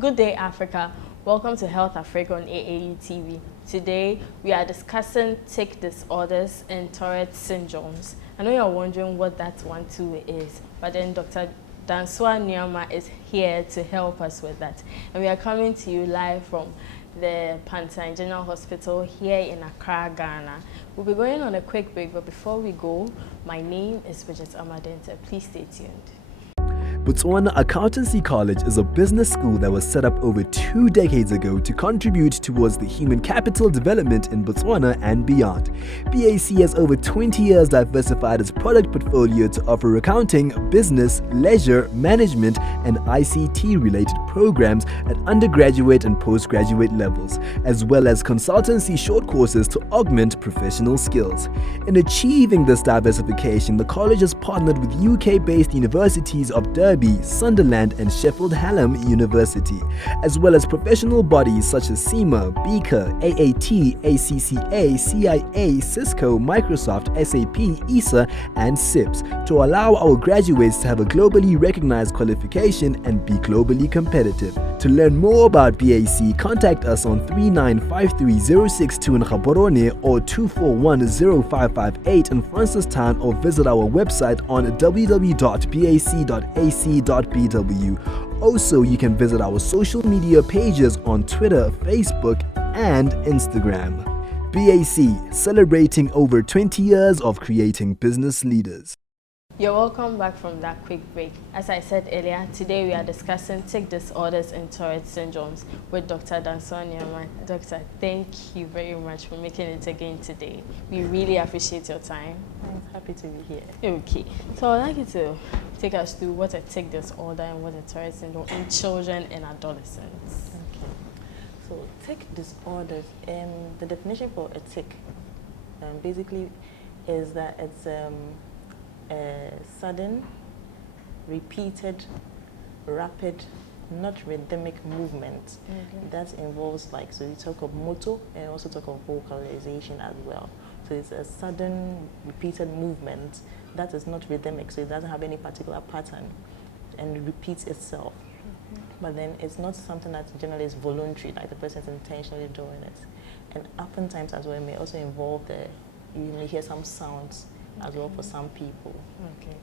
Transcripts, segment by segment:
Good day, Africa. Welcome to HealthAfrik on AAU TV. Today, we are discussing TIC disorders and Tourette syndromes. I know you're wondering what that one too is, but then Dr. Dansua Nuamah is here to help us with that. And we are coming to you live from the Pantang Hospital here in Accra, Ghana. We'll be going on a quick break, but before we go, my name is Bridgette Denteh. Please stay tuned. Botswana Accountancy College is a business school that was set up over 2 decades ago to contribute towards the human capital development in Botswana and beyond. BAC has over 20 years diversified its product portfolio to offer accounting, business, leisure, management, and ICT-related programs at undergraduate and postgraduate levels, as well as consultancy short courses to augment professional skills. In achieving this diversification, the college has partnered with UK-based universities of Derby, Sunderland, and Sheffield Hallam University, as well as professional bodies such as SEMA, Beaker, AAT, ACCA, CIA, Cisco, Microsoft, SAP, ESA, and SIPS to allow our graduates to have a globally recognized qualification and be globally competitive. To learn more about BAC, contact us on 3953-062 in Gaborone or 241-0558 in Francistown, or visit our website on www.bac.ac.bw. Also, you can visit our social media pages on Twitter, Facebook, and Instagram. BAC, celebrating over 20 years of creating business leaders. You're welcome back from that quick break. As I said earlier, today we are discussing TIC disorders and Tourette syndromes with Dr. Dansua Nuamah. Doctor, thank you very much for making it again today. We really appreciate your time. I'm happy to be here. Okay, so I'd like you to take us through what a TIC disorder and what a Tourette syndrome in children and adolescents. Okay, so TIC disorders, the definition for a TIC basically is that it's a sudden, repeated, rapid, not rhythmic movement that involves, like, so you talk of motor and also talk of vocalization as well. So it's a sudden, repeated movement that is not rhythmic, so it doesn't have any particular pattern and it repeats itself. But then it's not something that generally is voluntary, like the person is intentionally doing it. And oftentimes as well, it may also involve you may hear some sounds as well for some people. Okay.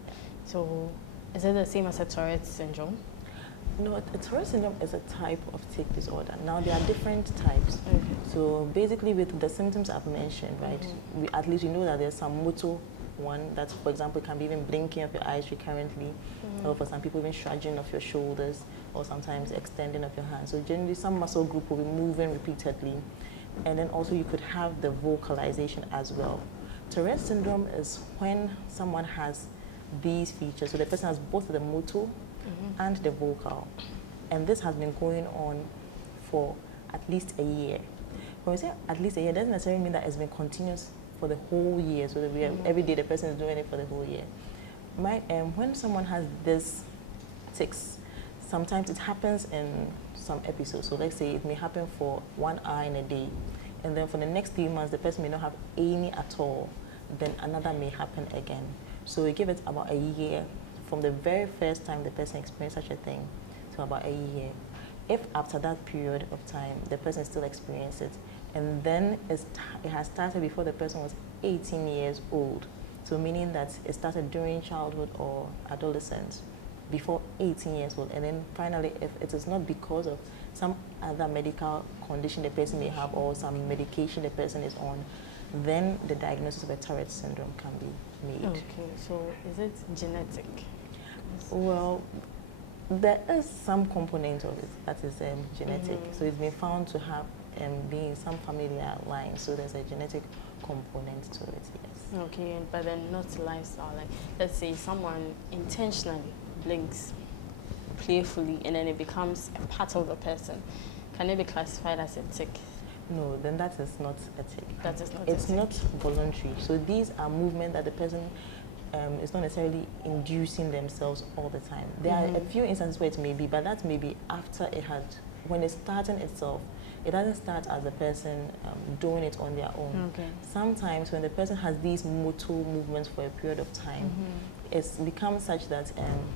So, is it the same as a Tourette syndrome? No, a Tourette syndrome is a type of TIC disorder. Now, there are different types. Okay. So, basically, with the symptoms I've mentioned, right, at least you know that there's some motor one that, for example, can be even blinking of your eyes recurrently, or for some people, even shrugging of your shoulders, or sometimes extending of your hands. So, generally, some muscle group will be moving repeatedly. And then also, you could have the vocalization as well. Tourette syndrome is when someone has these features. So the person has both the motor and the vocal. And this has been going on for at least a year. When we say at least a year, it doesn't necessarily mean that it's been continuous for the whole year. So that every day the person is doing it for the whole year. When someone has this tics, sometimes it happens in some episodes. So let's say it may happen for 1 hour in a day. And then for the next 3 months, the person may not have any at all. Then another may happen again. So we give it about a year from the very first time the person experienced such a thing to about a year. If after that period of time, the person still experiences it, and then it has started before the person was 18 years old. So meaning that it started during childhood or adolescence, before 18 years old. And then finally, if it is not because of some other medical condition the person may have or some medication the person is on, then the diagnosis of a Tourette syndrome can be made. Okay, so is it genetic? Well, there is some component of it that is genetic. So it's been found to have being some familiar line. So there's a genetic component to it, yes. Okay, but then not lifestyle. Like, let's say someone intentionally blinks playfully and then it becomes a part of the person. Can it be classified as a TIC? No, then that is not a TIC. That is not It's a TIC. not voluntary. So these are movements that the person is not necessarily inducing themselves all the time. There are a few instances where it may be, but that may be after it had, when it's starting itself, it doesn't start as a person doing it on their own. Okay. Sometimes when the person has these motor movements for a period of time, it's become such that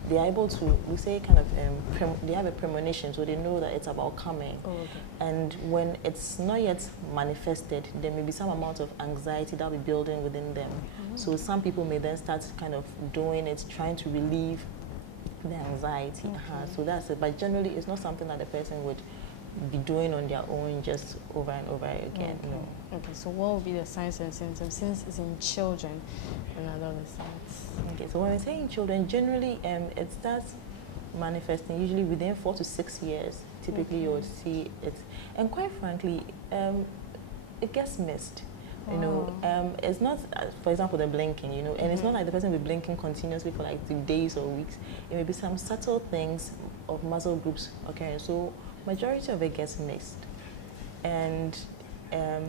they are able to, we say kind of, they have a premonition, so they know that it's about coming. Oh, okay. And when it's not yet manifested, there may be some amount of anxiety that will be building within them. So some people may then start kind of doing it, trying to relieve the anxiety. So that's it. But generally, it's not something that the person would be doing on their own just over and over again. Okay. No. Okay, so what would be the signs and symptoms since it's in children and adolescents? Okay, so when we say in children, generally it starts manifesting usually within 4 to 6 years. Typically, you'll see it, and quite frankly, it gets missed. You know, it's not, for example, the blinking. You know, and it's not like the person will be blinking continuously for like days or weeks. It may be some subtle things of muscle groups occurring. So majority of it gets missed, and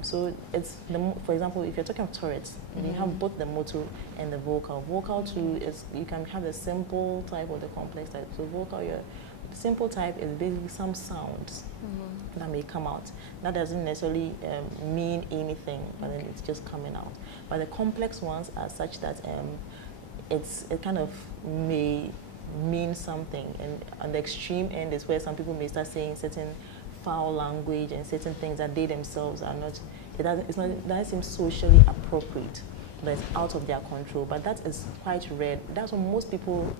so it's for example, if you're talking of Tourette's, you have both the motor and the vocal. Vocal too is, you can have the simple type or the complex type. So vocal, the simple type is basically some sounds that may come out. That doesn't necessarily mean anything, but then it's just coming out. But the complex ones are such that it kind of may mean something, and on the extreme end is where some people may start saying certain foul language and certain things that they themselves are not, it doesn't seem socially appropriate, that it's out of their control. But that is quite rare. That's what most people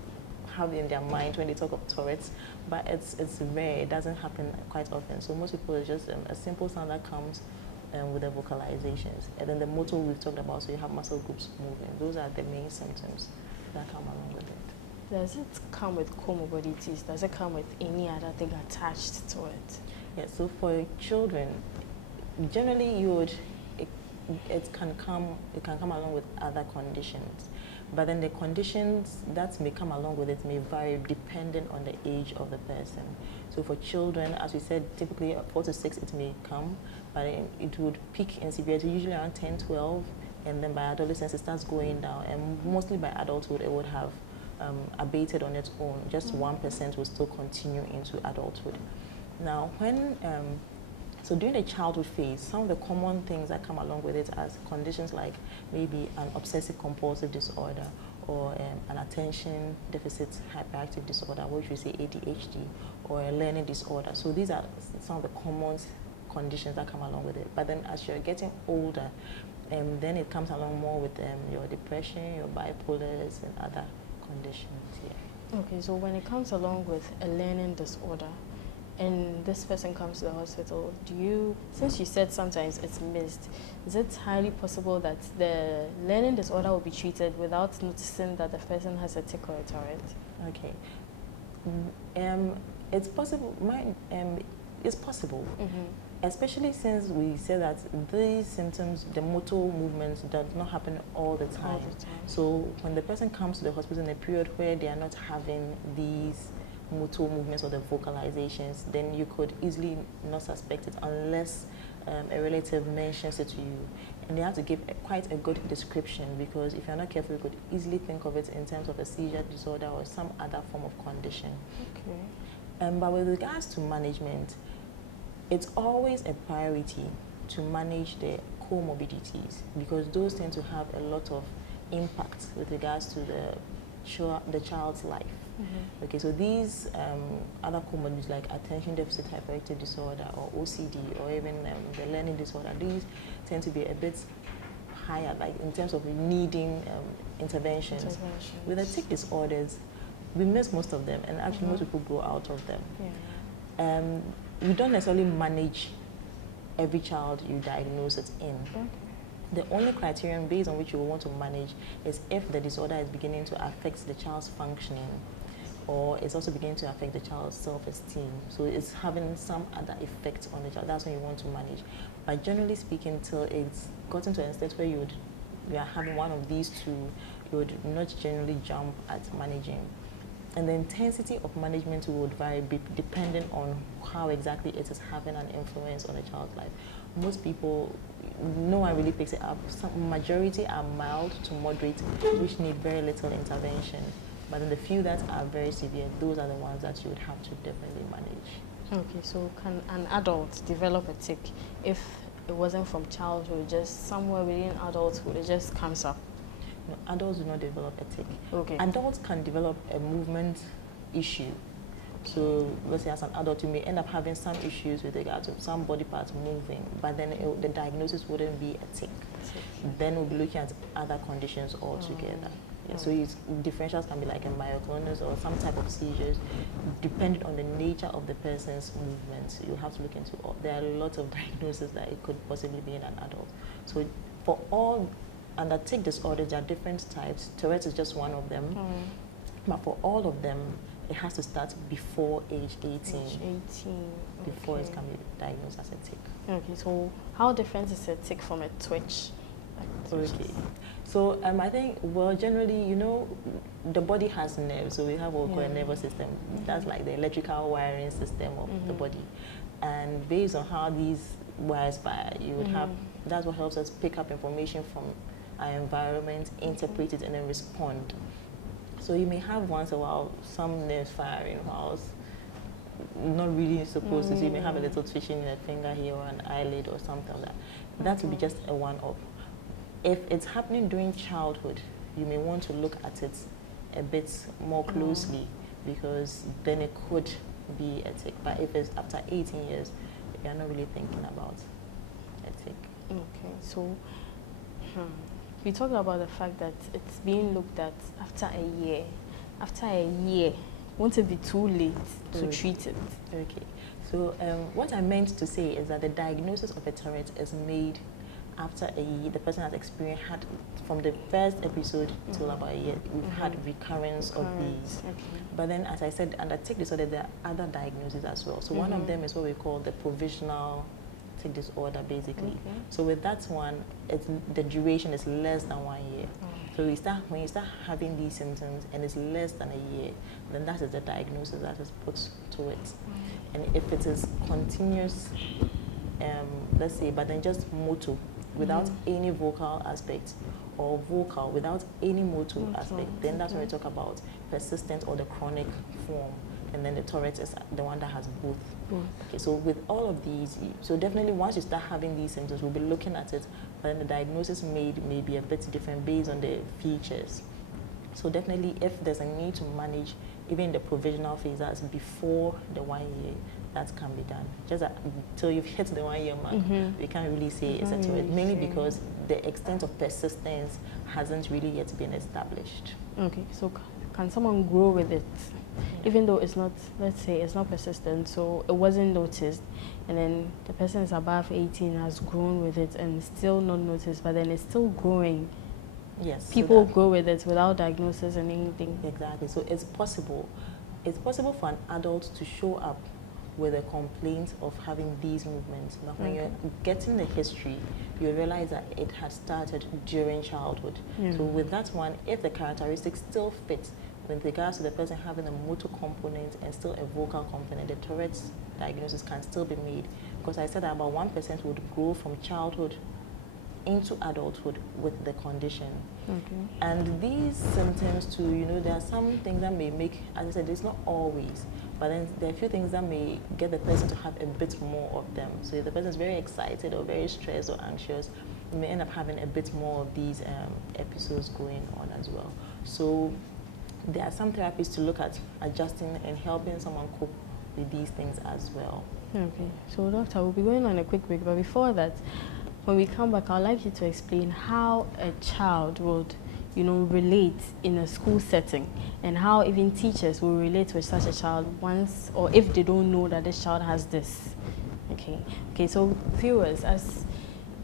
have in their mind when they talk of Tourette's, but it's rare. It doesn't happen quite often. So most people, it's just a simple sound that comes with the vocalizations. And then the motor we've talked about, so you have muscle groups moving. Those are the main symptoms that come along with it. Does it come with comorbidities? Does it come with any other thing attached to it? Yeah, so for children, generally it can come along with other conditions. But then the conditions that may come along with it may vary depending on the age of the person. So for children, as we said, typically at 4 to 6 it may come, but it would peak in severity usually around 10, 12, and then by adolescence it starts going down, and mostly by adulthood it would have abated on its own. Just 1% will still continue into adulthood. Now, so during the childhood phase, some of the common things that come along with it are conditions like maybe an obsessive compulsive disorder, or an attention deficit hyperactive disorder, which we say ADHD, or a learning disorder. So these are some of the common conditions that come along with it. But then as you're getting older, then it comes along more with your depression, your bipolars, and other conditions. Yeah. Okay, so when it comes along with a learning disorder, and this person comes to the hospital, since you said sometimes it's missed, is it highly possible that the learning disorder will be treated without noticing that the person has a TIC or a Tourette? Okay. It's possible. It's possible. Especially since we say that these symptoms, the motor movements, does not happen all the time. So when the person comes to the hospital in a period where they are not having these motor movements or the vocalizations, then you could easily not suspect it unless a relative mentions it to you. And they have to give quite a good description, because if you're not careful, you could easily think of it in terms of a seizure disorder or some other form of condition. Okay. But with regards to management, it's always a priority to manage the comorbidities, because those tend to have a lot of impact with regards to the child's life. Okay, so these other comorbidities like attention deficit hyperactive disorder or OCD, or even the learning disorder, these tend to be a bit higher, like in terms of needing interventions. With the TIC disorders, we miss most of them, and actually most people grow out of them. We don't necessarily manage every child you diagnose it in. The only criterion based on which you will want to manage is if the disorder is beginning to affect the child's functioning, or it's also beginning to affect the child's self-esteem. So it's having some other effect on the child. That's when you want to manage. But generally speaking, till it's gotten to a state where you are having one of these two, you would not generally jump at managing. And the intensity of management would vary depending on how exactly it is having an influence on the child's life. Most people, no one really picks it up. Some majority are mild to moderate, which need very little intervention. But then the few that are very severe, those are the ones that you would have to definitely manage. Okay, so can an adult develop a TIC if it wasn't from childhood, just somewhere within adulthood, it just comes up? No, adults do not develop a tic. Okay. Adults can develop a movement issue. So let's say as an adult, you may end up having some issues with regard to some body parts moving, but then the diagnosis wouldn't be a tic. Then we'll be looking at other conditions altogether. Yeah, so differentials can be like a myoclonus or some type of seizures, depending on the nature of the person's movements. You have to look into there are lots of diagnoses that it could possibly be in an adult. So for all under TIC disorders, there are different types. Tourette's is just one of them. But for all of them, it has to start before age 18. Before it can be diagnosed as a tic. Okay, so how different is a tic from a twitch? Okay. So I think, well, generally, you know, the body has nerves, so we have what we call a nervous system. That's like the electrical wiring system of the body. And based on how these wires fire, you would have, that's what helps us pick up information from our environment, interpret it, and then respond. So you may have once in a while some nerves firing whilst not really supposed to. So you may have a little twitching in a finger here or an eyelid or something like that. That would be just a one-off. If it's happening during childhood, you may want to look at it a bit more closely because then it could be a tic. But if it's after 18 years, you're not really thinking about a tic. Okay, so we talked about the fact that it's being looked at after a year. After a year, won't it be too late to treat it? Okay, so what I meant to say is that the diagnosis of a Tourette is made after a year. The person has experienced, from the first episode till about a year, we've had recurrence of these. Okay. But then, as I said, under TIC disorder, there are other diagnoses as well. So one of them is what we call the provisional TIC disorder, basically. So with that one, the duration is less than 1 year. So when you start having these symptoms and it's less than a year, then that is the diagnosis that is put to it. And if it is continuous, let's say, but then just motor, without any vocal aspect, or vocal without any motor aspect, then that's when we talk about persistent or the chronic form. And then the Tourette is the one that has both. Okay, so with all of these, so definitely once you start having these symptoms, we'll be looking at it, but then the diagnosis may be a bit different based on the features. So definitely if there's a need to manage even the provisional phase, that's before the 1 year, that can be done. Just until you've hit the 1 year mark, we can't really say it's a Tourette, mainly because the extent of persistence hasn't really yet been established. Okay, so can someone grow with it? Even though it's not, let's say it's not persistent, so it wasn't noticed, and then the person is above 18, has grown with it and still not noticed, but then it's still growing. Yes. People grow with it without diagnosis and anything. Exactly. So it's possible. It's possible for an adult to show up with a complaint of having these movements. But when you're getting the history, you realize that it has started during childhood. So with that one, if the characteristics still fit with regards to the person having a motor component and still a vocal component, the Tourette's diagnosis can still be made. Because I said that about 1% would grow from childhood into adulthood with the condition. And these symptoms too, you know, there are some things that may make, as I said, it's not always, but then there are a few things that may get the person to have a bit more of them. So if the person is very excited or very stressed or anxious, you may end up having a bit more of these episodes going on as well. So there are some therapies to look at adjusting and helping someone cope with these things as well. Okay, so doctor, we'll be going on a quick break, but before that, when we come back, I'd like you to explain how a child would, you know, relate in a school setting, and how even teachers will relate with such a child once, or if they don't know that this child has this. Okay, so viewers, as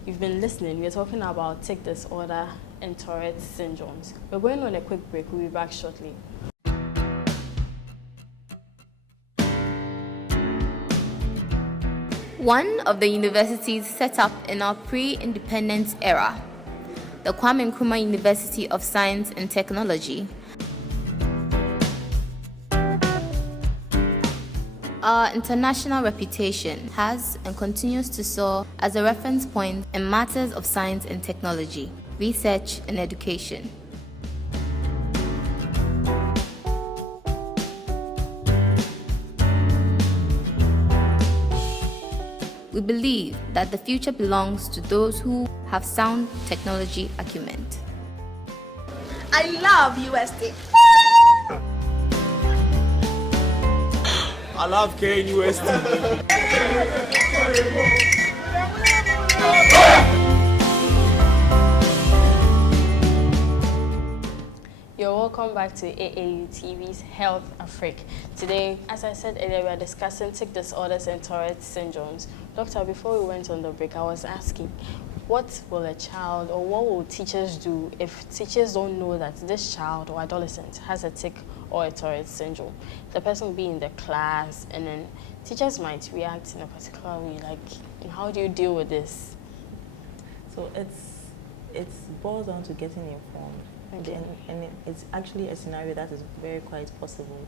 you've been listening, we're talking about TIC disorder and Tourette syndromes. We're going on a quick break. We'll be back shortly. One of the universities set up in our pre-independence era, the Kwame Nkrumah University of Science and Technology. Our international reputation has and continues to soar as a reference point in matters of science and technology, research and education. We believe that the future belongs to those who have sound technology acumen. I love USD. I love KNUST. You're welcome back to AAU TV's HealthAfrik. Today, as I said earlier, we are discussing TIC disorders and Tourette syndromes. Doctor, before we went on the break, I was asking, what will a child or what will teachers do if teachers don't know that this child or adolescent has a TIC or a Tourette syndrome? The person will be in the class and then teachers might react in a particular way, like, how do you deal with this? So it's boils down to getting informed. Okay. And it's actually a scenario that is very quite possible,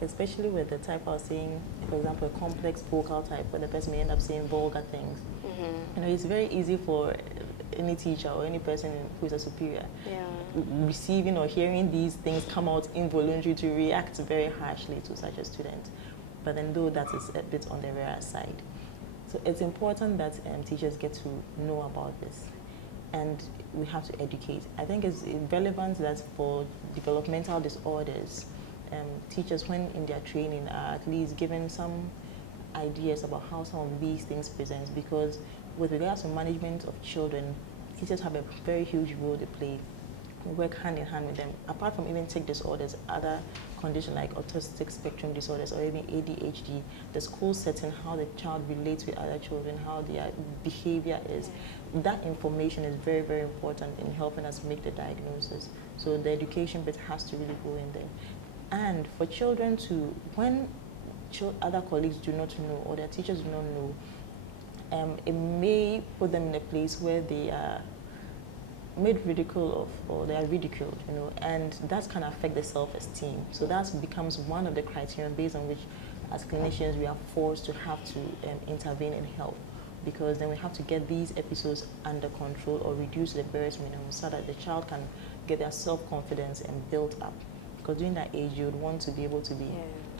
especially with the type I was saying, for example, a complex vocal type where the person may end up saying vulgar things. You know, it's very easy for any teacher or any person who is a superior receiving or hearing these things come out involuntarily to react very harshly to such a student. But then though that is a bit on the rare side. So it's important that teachers get to know about this. And we have to educate. I think it's relevant that for developmental disorders, teachers, when in their training, are at least given some ideas about how some of these things present, because with regards to management of children, teachers have a very huge role to play. We work hand in hand with them. Apart from even TIC disorders, other conditions like autistic spectrum disorders or even ADHD, the school setting, how the child relates with other children, how their behavior is, that information is very, very important in helping us make the diagnosis. So the education bit has to really go in there. And for children to, when other colleagues do not know or their teachers do not know, it may put them in a place where they are made ridicule of, or they are ridiculed, you know, and that can affect the self-esteem. So that becomes one of the criteria based on which, as clinicians, we are forced to have to intervene and help, because then we have to get these episodes under control or reduce the barest minimum so that the child can get their self-confidence and build up. Because during that age, you would want to be able to be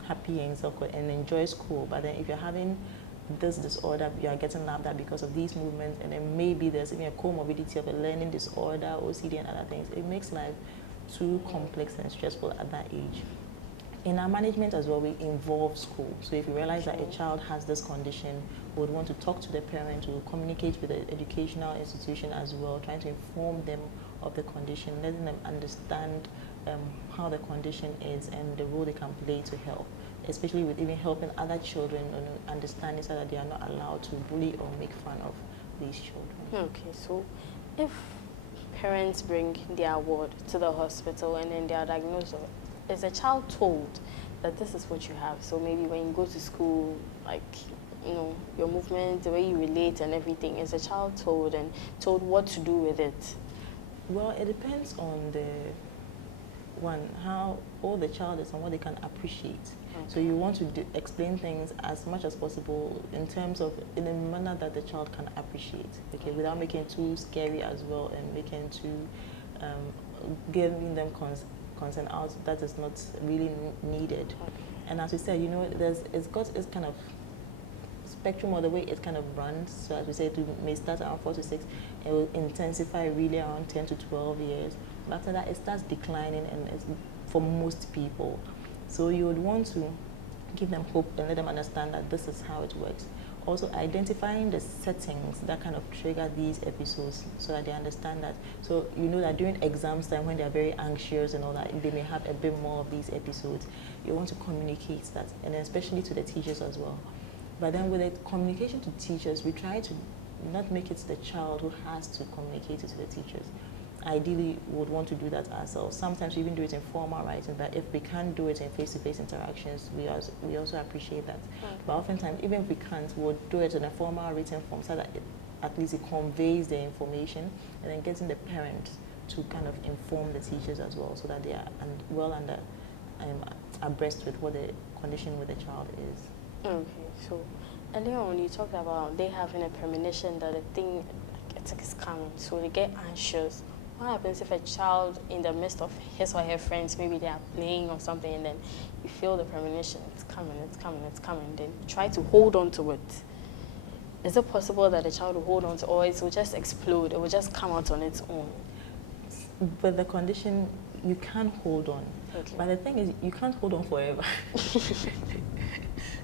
happy and and enjoy school. But then if you're having this disorder, you are getting laughed at because of these movements, and then maybe there's even a comorbidity of a learning disorder, OCD and other things. It makes life too complex and stressful at that age. In our management as well, we involve school. So if you realize that a child has this condition, we would want to talk to the parent, to communicate with the educational institution as well, trying to inform them of the condition, letting them understand how the condition is and the role they can play to help, especially with even helping other children understand so that they are not allowed to bully or make fun of these children. Okay, so if parents bring their ward to the hospital and then they are diagnosed, is a child told that this is what you have? So maybe when you go to school, like, you know, your movement, the way you relate and everything, is a child told and told what to do with it? Well, it depends on how old the child is and what they can appreciate. Okay. So you want to explain things as much as possible in terms of, in a manner that the child can appreciate, okay, without making it too scary as well and making too, giving them concern out that is not really needed. Okay. And as we said, you know, it's got its kind of spectrum, or the way it kind of runs. So as we say, it may start around 4 to 6, it will intensify really around 10 to 12 years. But after that, it starts declining, and it's for most people. So you would want to give them hope and let them understand that this is how it works. Also identifying the settings that kind of trigger these episodes so that they understand that. So you know that during exams time, when they're very anxious and all that, they may have a bit more of these episodes. You want to communicate that, and especially to the teachers as well. But then with the communication to teachers, we try to not make it the child who has to communicate it to the teachers. Ideally, we would want to do that ourselves. Sometimes we even do it in formal writing, but if we can't do it in face-to-face interactions, we also appreciate that. Okay. But oftentimes, even if we can't, we'll do it in a formal written form so that at least it conveys the information, and then getting the parents to kind of inform the teachers as well, so that they are well abreast with what the condition with the child is. Okay, so earlier on you talked about they having a premonition that the thing is coming, so they get anxious. What happens if a child, in the midst of his or her friends, maybe they are playing or something, and then you feel the premonition, it's coming, it's coming, it's coming, then you try to hold on to it? Is it possible that the child will hold on to, or it will just explode, it will just come out on its own? But the condition, you can hold on. Okay. But the thing is, you can't hold on forever.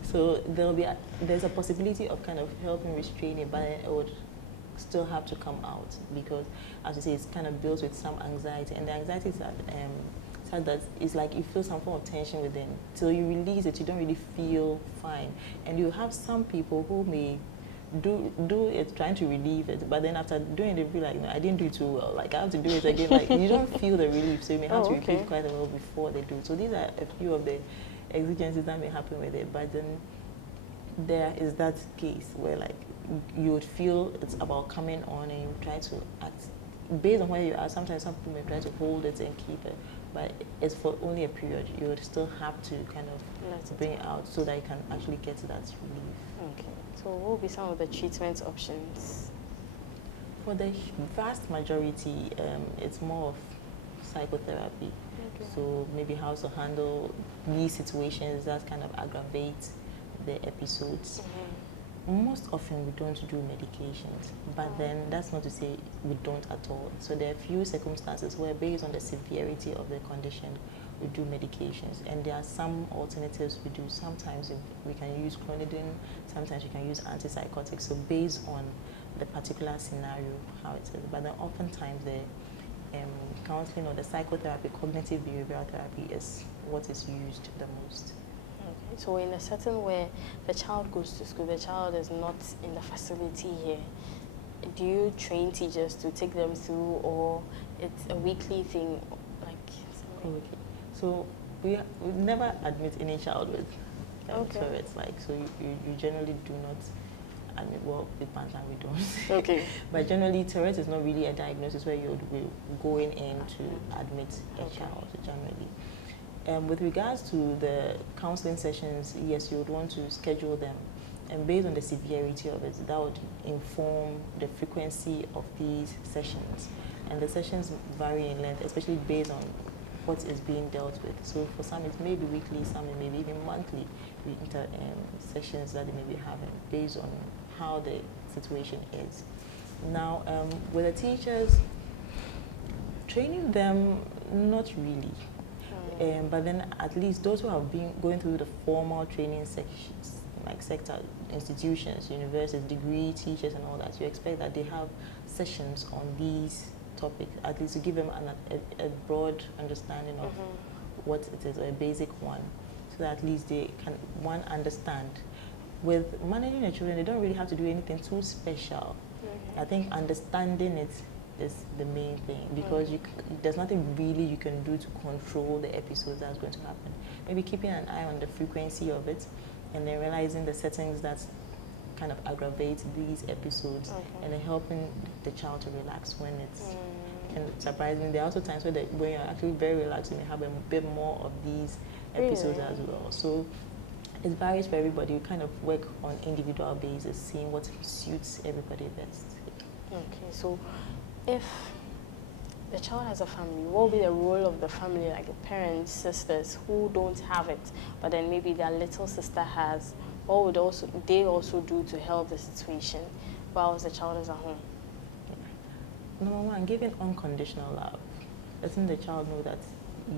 So there's a possibility of kind of helping restrain it, but it would still have to come out because, as you say, it's kind of built with some anxiety, and the anxiety is that it's like you feel some form of tension within. Till you release it, you don't really feel fine, and you have some people who may do it trying to relieve it, but then after doing it, be like, no, I didn't do it too well. Like I have to do it again. Like you don't feel the relief, so you may have to repeat quite a while before they do. So these are a few of the exigencies that may happen with it. But then there is that case where like you would feel it's about coming on, and you try to act based on where you are. Sometimes some people may try to hold it and keep it, but it's for only a period. You would still have to kind of bring it out so that you can actually get to that relief. Okay. So what will be some of the treatment options? For the vast majority, it's more of psychotherapy. Okay. So maybe how to handle these situations that kind of aggravate the episodes. Mm-hmm. Most often we don't do medications, but then that's not to say we don't at all. So there are a few circumstances where, based on the severity of the condition, we do medications, and there are some alternatives we do. Sometimes we can use clonidine, sometimes we can use antipsychotics, so based on the particular scenario, how it is. But then oftentimes the counseling or the psychotherapy, cognitive behavioral therapy is what is used the most. Okay. So in a setting where the child goes to school, the child is not in the facility here, do you train teachers to take them through, or it's a weekly thing? Okay. So we never admit any child with Tourette's. Like, so you generally do not admit. Well, with Pantang we don't. Okay. But generally, Tourette's is not really a diagnosis where you'll be going in to admit a child. Generally, with regards to the counseling sessions, yes, you would want to schedule them, and based on the severity of it, that would inform the frequency of these sessions. And the sessions vary in length, especially based on what is being dealt with. So for some it may be weekly, some it may be even monthly sessions that they may be having based on how the situation is. Now, with the teachers, training them, not really. But then at least those who have been going through the formal training sections, like sector institutions, universities, degree teachers and all that, you expect that they have sessions on these topic, at least to give them a broad understanding of what it is, or a basic one, so that at least they can, one, understand. With managing the children, they don't really have to do anything too special. I think understanding it is the main thing, because there's nothing really you can do to control the episodes that's going to happen. Maybe keeping an eye on the frequency of it, and then realizing the settings that kind of aggravate these episodes, and then helping the child to relax when it's. And surprisingly, there are also times where when you're actually very relaxed, you may have a bit more of these episodes as well. So it varies for everybody. You kind of work on individual basis, seeing what suits everybody best. Okay, so if the child has a family, what will be the role of the family, like the parents, sisters who don't have it, but then maybe their little sister has? What would they also do to help the situation whilst the child is at home? Number one, giving unconditional love. Letting the child know that,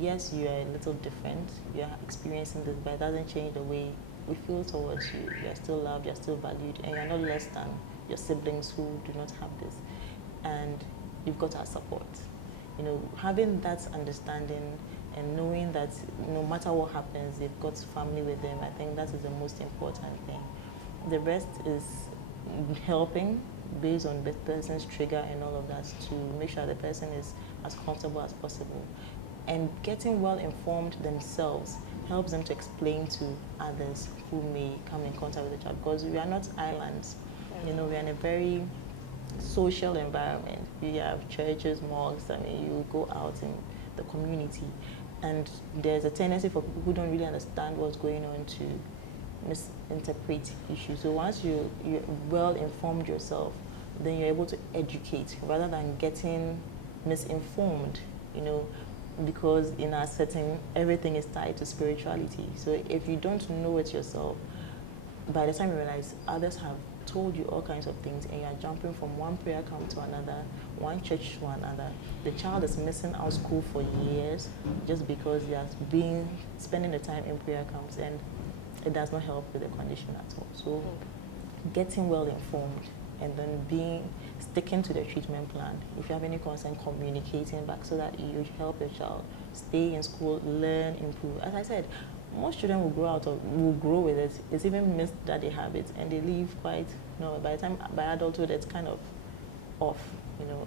yes, you are a little different, you are experiencing this, but it doesn't change the way we feel towards you. You are still loved, you are still valued, and you are not less than your siblings who do not have this. And you've got our support. You know, having that understanding and knowing that no matter what happens, they've got family with them, I think that is the most important thing. The rest is helping based on the person's trigger and all of that, to make sure the person is as comfortable as possible. And getting well informed themselves helps them to explain to others who may come in contact with the child, because we are not islands. You know, we are in a very social environment. We have churches, mosques, I mean, you go out in the community, and there's a tendency for people who don't really understand what's going on to misinterpret issues. So once you're well informed yourself, then you're able to educate rather than getting misinformed, you know, because in our setting, everything is tied to spirituality. So if you don't know it yourself, by the time you realize others have told you all kinds of things and you are jumping from one prayer camp to another, one church to another. The child is missing out school for years just because they have been spending the time in prayer camps, and it does not help with the condition at all. So getting well informed and then sticking to the treatment plan. If you have any concern, communicating back so that you help your child stay in school, learn, improve. As I said, most children will grow with it. It's even missed that they have it, and they leave quite, by adulthood it's kind of off.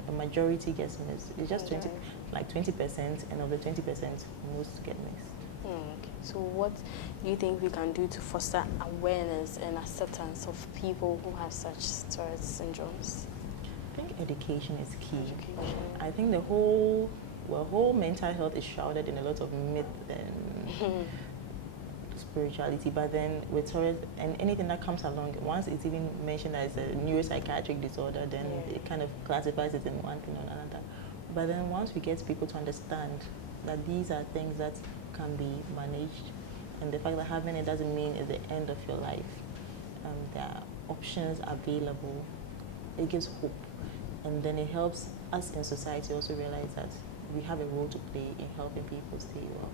A majority gets missed. It's just 20%, and of the 20%, most get missed. Okay. So what do you think we can do to foster awareness and acceptance of people who have such Tourette syndromes? I think education is key. Education. I think the whole mental health is shrouded in a lot of myth and spirituality, but then with Tourette and anything that comes along, once it's even mentioned as a neuropsychiatric disorder, then it kind of classifies it in one thing or another. But then once we get people to understand that these are things that can be managed, and the fact that having it doesn't mean it's the end of your life, there are options available, it gives hope, and then it helps us in society also realize that we have a role to play in helping people stay well.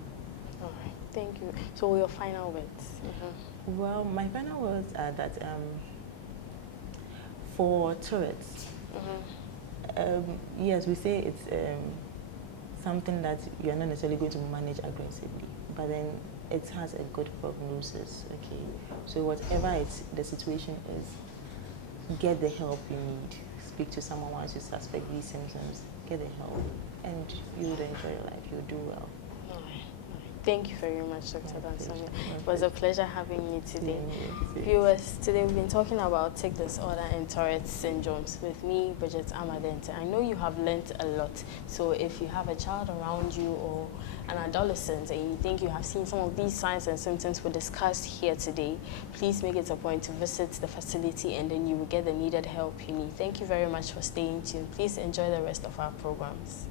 All right, thank you. So your final words? Well, my final words are that for Tourette's, yes, we say it's something that you are not necessarily going to manage aggressively, but then it has a good prognosis, okay? So whatever the situation is, get the help you need. Speak to someone once you suspect these symptoms, get the help, and you would enjoy your life, you'll do well. All right. Thank you very much, Dr. Dansua. It was a pleasure having you today. Viewers, today we've been talking about TIC disorder and Tourette syndromes with me, Bridgette Denteh. I know you have learnt a lot, so if you have a child around you or an adolescent and you think you have seen some of these signs and symptoms we discussed here today, please make it a point to visit the facility and then you will get the needed help you need. Thank you very much for staying tuned. Please enjoy the rest of our programs.